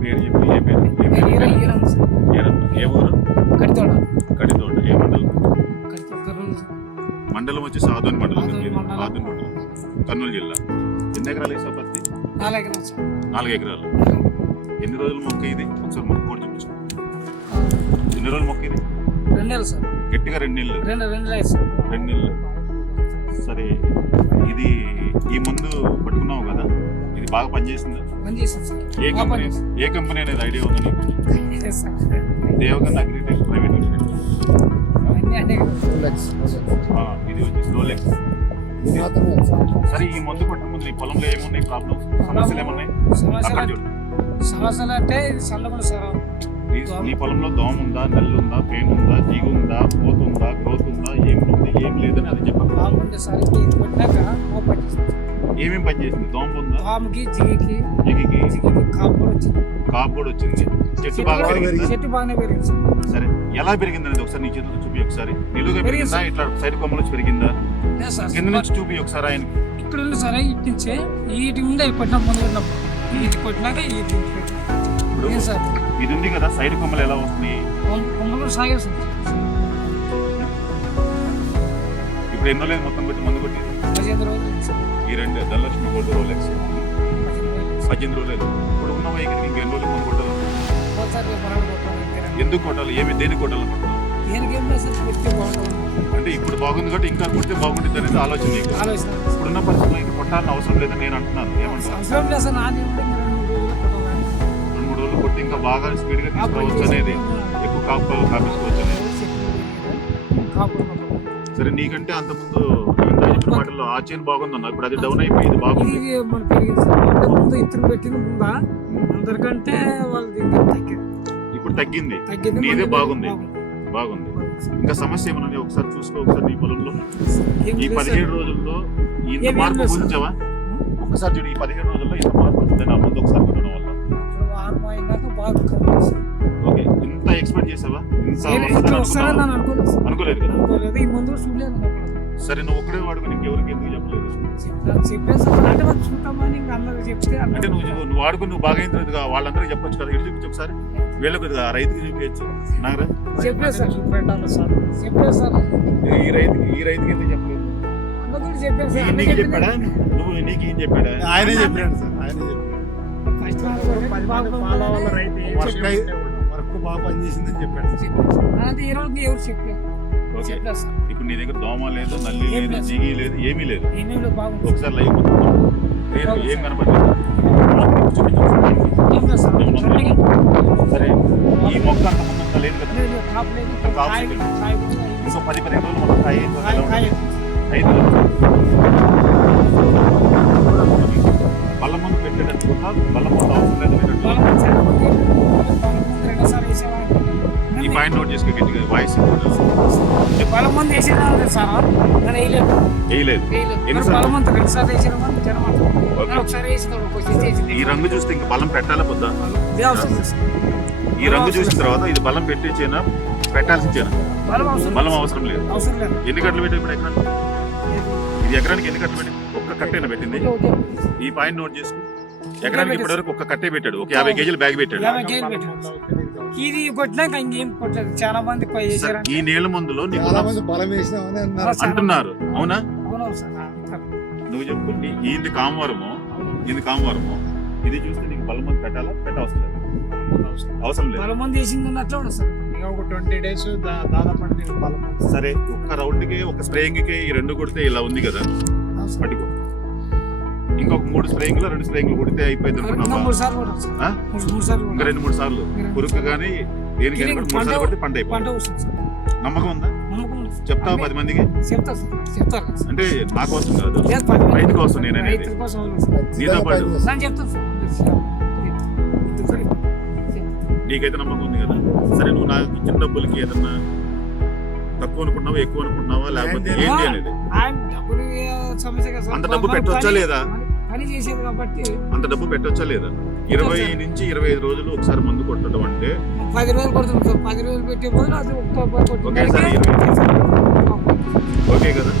పేరు చెప్పి ఏ పేరు? ఏ ఊరు? కడితోడ. కడితోట ఏ మండలం. మండలం వచ్చి సాధుని మండలం మీది. మండలం. కర్నూలు జిల్లా. ఎన్ని ఎకరాలు వేసావు పత్తి? నాలుగు ఎకరాలు ఎన్ని రోజులు మొక్క ఇది? ఒకసారి మొక్క కూడా చూపించు ఎన్ని రోజులు మొక్క ఇది? రెండు నెలలు సార్. గట్టిగా రెండు నెలలు. రెండు రెండు నెలలు సార్. రెండు నెలలు. సరే. ఇది ఈ మందు పట్టుకున్నావు కదా? బాగా పనిచేసిందా? పని చేసాను సార్. ఏ కంపెనీ. ఏ కంపెనీ అనేది ఐడియా ఉందా నీకు. Devgan agritech private limited. ఇది వచ్చి స్లోలెక్స్ సరే. ఈ మందు కొట్టిన ముందు నీ పొలంలో ఏమున్నాయి ప్రాబ్లమ్స్? సమస్యలు ఏమున్నాయి? సమస్యలు అంటే చల్లకుండా సార్. నీ- నీ పొలంలో దోమ ఉందా నల్లు ఉందా పెయిన్ ఉందా జీగు ఉందా పోతు ఉందా గ్రోత్ ఉందా ఏం ఉంది ఏం లేదని అది చేస్తాను ఏమేం పని చేసింది? దోమ ఉందా? పాముకి జిగికి జిగికి. జిగికి కాపు కూడా వచ్చింది. కాపు కూడా వచ్చింది. చెట్టు బాగా పెరిగిందా? చెట్టు బాగానే పెరిగింది సార్. ఎలా పెరిగింది అనేది ఒకసారి నీ చేతులు చూపి ఒకసారి. నిలువుగా పెరిగింది. ఇట్లా సైడ్ కొమ్మలు వచ్చి పెరిగిందా? కింద నుంచి చూపి ఒకసారి ఆయన ఇక్కడ ఉంది సార్. ఇటు నుంచే వీటి ఉండే కొట్టిన ముందు కొట్టినప్పుడు ఇది కొట్టినాక ఇది ఇప్పుడు ఇది ఉంది కదా సైడ్ కొమ్మలు ఎలా వస్తున్నాయి? కొమ్మ- కొమ్మలు సాగేస్తుంది ఇప్పుడు ఎన్నో లేదు మొత్తం కొట్టి మందు కొట్టి. ఈ రెండు ధనలక్ష్మి గోల్డ్ రోలెక్స్. పద్దెనిమిది రోజులు. ఇప్పుడు ఉన్న వైఖరికి ఇంక ఎన్నో రోజులు మందు కొట్టాలి? కొట్టాలి? ఎందుకు కొట్టాలి? ఏమి పెడితే బాగుంటుంది. అంటే ఇప్పుడు బాగుంది కాబట్టి ఇంకా కొడితే బాగుంటుంది అనేది ఆలోచన ఇప్పుడున్న పరిస్థితుల్లో ఇంకా కొట్టాలని అవసరం లేదని నేను అంటున్నాను. ఏమంటావు? బాగా స్పీడ్గా తీసుకోవచ్చు అనేది ఎక్కువ కాపు కాపించుకోవచ్చు అనేది సరే నీకంటే అంత ముందు చెప్పిన మాటల్లో ఆ చైన్ బాగుందన్న ఇప్పుడు అది డౌన్ అయిపోయి ఇది బాగుంది. ముందు ఇద్దరు పెట్టింది ముందా అందరికంటే వాళ్ళది తగ్గింది ఇప్పుడు తగ్గింది. నీదే బాగుంది. బాగుంది. ఇంకా సమస్య ఏమన్నా? ఒకసారి చూసుకో ఒకసారి నీ పొలంలో. ఈ పదిహేడు. రోజుల్లో ఇంత మార్పు. గురించావా? ఒకసారి చూడు ఈ పదిహేడు రోజుల్లో ఇంత మార్పు చేసావా ఇంత నేను వస్తుందని ఇట్లా వస్తారని అనుకున్నావా? నేను అనుకోలేదు. సార్. అనుకోలేదు కదా? అనుకోలేదు. ఈ ముందు చూడలేదు సరే నువ్వు ఒక్కడే వాడుకుని ఇంకెవరికి ఎందుకు చెప్పలేదు? అంటే చూద్దామని చెప్తే నువ్వు నువ్వు వాడుకుని నువ్వు బాగా అయిన తర్వాత వాళ్ళందరికీ చెప్పొచ్చు కదా? ఇటు చూపించు ఒకసారి. వీళ్ళకి ఆ రైతుకి చూపించచ్చు నాగరా చెప్పలేదు సార్. చూపెట్టాలి సార్? చెప్పలేదు సార్. ఈ రైతుకి ఈ రైతుకి ఎందుకు చెప్పలేదు? నీకు-. చెప్పాడా? నువ్వు నీకు ఏం చెప్పాడా? ఆయనే చెప్పాడు సార్ ఆయనే చెప్పాడు. ఫస్ట్ ఫాలో అవ్వాలి రైతు బాగా పనిచేసిందని చెప్పాడు. అది ఈ రోజు ఎవరు చెప్పలేదు ఓకే. ఇప్పుడు నీ దగ్గర దోమ లేదు నల్లి ఏం లేదు. జిగి లేదు ఏమీ లేదు. ఒకసారి లైవ్ లేదు ఏం కనపడలేదు. ఏం సార్? ఏం ఈ మొక్క అంత ముందు లేదు కదా. ఇంకో పది పదిహేను రోజులు మొత్తం. ఉంటుంది? ఐదు ఈ బలం మంది వేసేదాన్ని సార్ నేను వేయలేదు. వేయలేదు. వేయలేదు? బలం అంతా రెండు సార్లు వేసిన మంది జనం ఒకసారి వేసిన వేసింది ఈ రంగు చూస్తే ఇంకా బలం పెట్టాలా పొద్దా. ఈ రంగు చూసిన తర్వాత ఇది బలం పెట్టేచేనా పెట్టాల్సిన చేనా? బలం అవసరం లేదు. ఎన్ని గంటలు పెట్టి ఇప్పుడు ఎకరానికి. ఇది ఎకరానికి ఎన్ని గంటలు పెట్టి ఒక్క కట్టేనా పెట్టింది. ఈ పాయింట్ నోట్ చేసుకో. ఎకరానికి ఇప్పటి వరకు ఒక్క కట్టే పెట్టాడు. ఒక యాభై కేజీలు బ్యాగ్ పెట్టాడు. ఇది కొట్టినాక ఇంకేం కొట్టలేదు. చాలా మంది ఈ నీళ్ళ మందులో నీకు చాలా మంది బలం వేసినామని అన్నారు. అంటున్నారు. అవునా? అవునవును సార్. నువ్వు చెప్పు నీ- ఇది కామవరము ఇది కామవరము. ఇది చూస్తే నీకు బలం మంది పెట్టాలా? పెట్టవసరం లేదు. అవసరం లేదు. బలం మంది వేసింది ఉన్నట్లు ఉండదు సార్. ఇక ఒక ట్వంటీ డేస్ దాదాపు అంటే నీకు బలం. సరే ఒక్క రౌండ్కి ఒక స్ప్రేయింగ్కి ఈ రెండు కొడితే ఇలా ఉంది కదా? అవసరం. పట్టుకో. ఇంకొక మూడు స్ప్రేయింగ్లో రెండు స్ప్రేయింగ్ కొడితే అయిపోయింది అనుకున్నావా ఇంకా. రెండు మూడు సార్లు పురుకు కానీ దేనికైనా కూడా మూడు సార్లు పంట అయిపోయింది నమ్మకం ఉందా. చెప్తావా పది మందికి. అంటే నా కోసం కాదు రైతు కోసం నేను అనేది. నీతో పాటు. నీకైతే నమ్మకం ఉంది కదా సరే నువ్వు నాకు ఇచ్చిన డబ్బులకి ఏదన్నా తక్కువ అనుకున్నావా ఎక్కువ అనుకున్నావా లేకపోతే ఏంటి? అనేది. అంత డబ్బు పెట్టొచ్చా లేదా? పని చేసేది కాబట్టి అంత డబ్బు పెట్టొచ్చా లేదా? ఇరవై నుంచి ఇరవై ఐదు రోజులు ఒకసారి మందు కొట్టడం అంటే? పది రోజులు కొడుతుంది సార్. పది రోజులు పెట్టే బదులు అది ఒక రూపాయి కొట్టిన ఒకేసారి ఓకే కదా?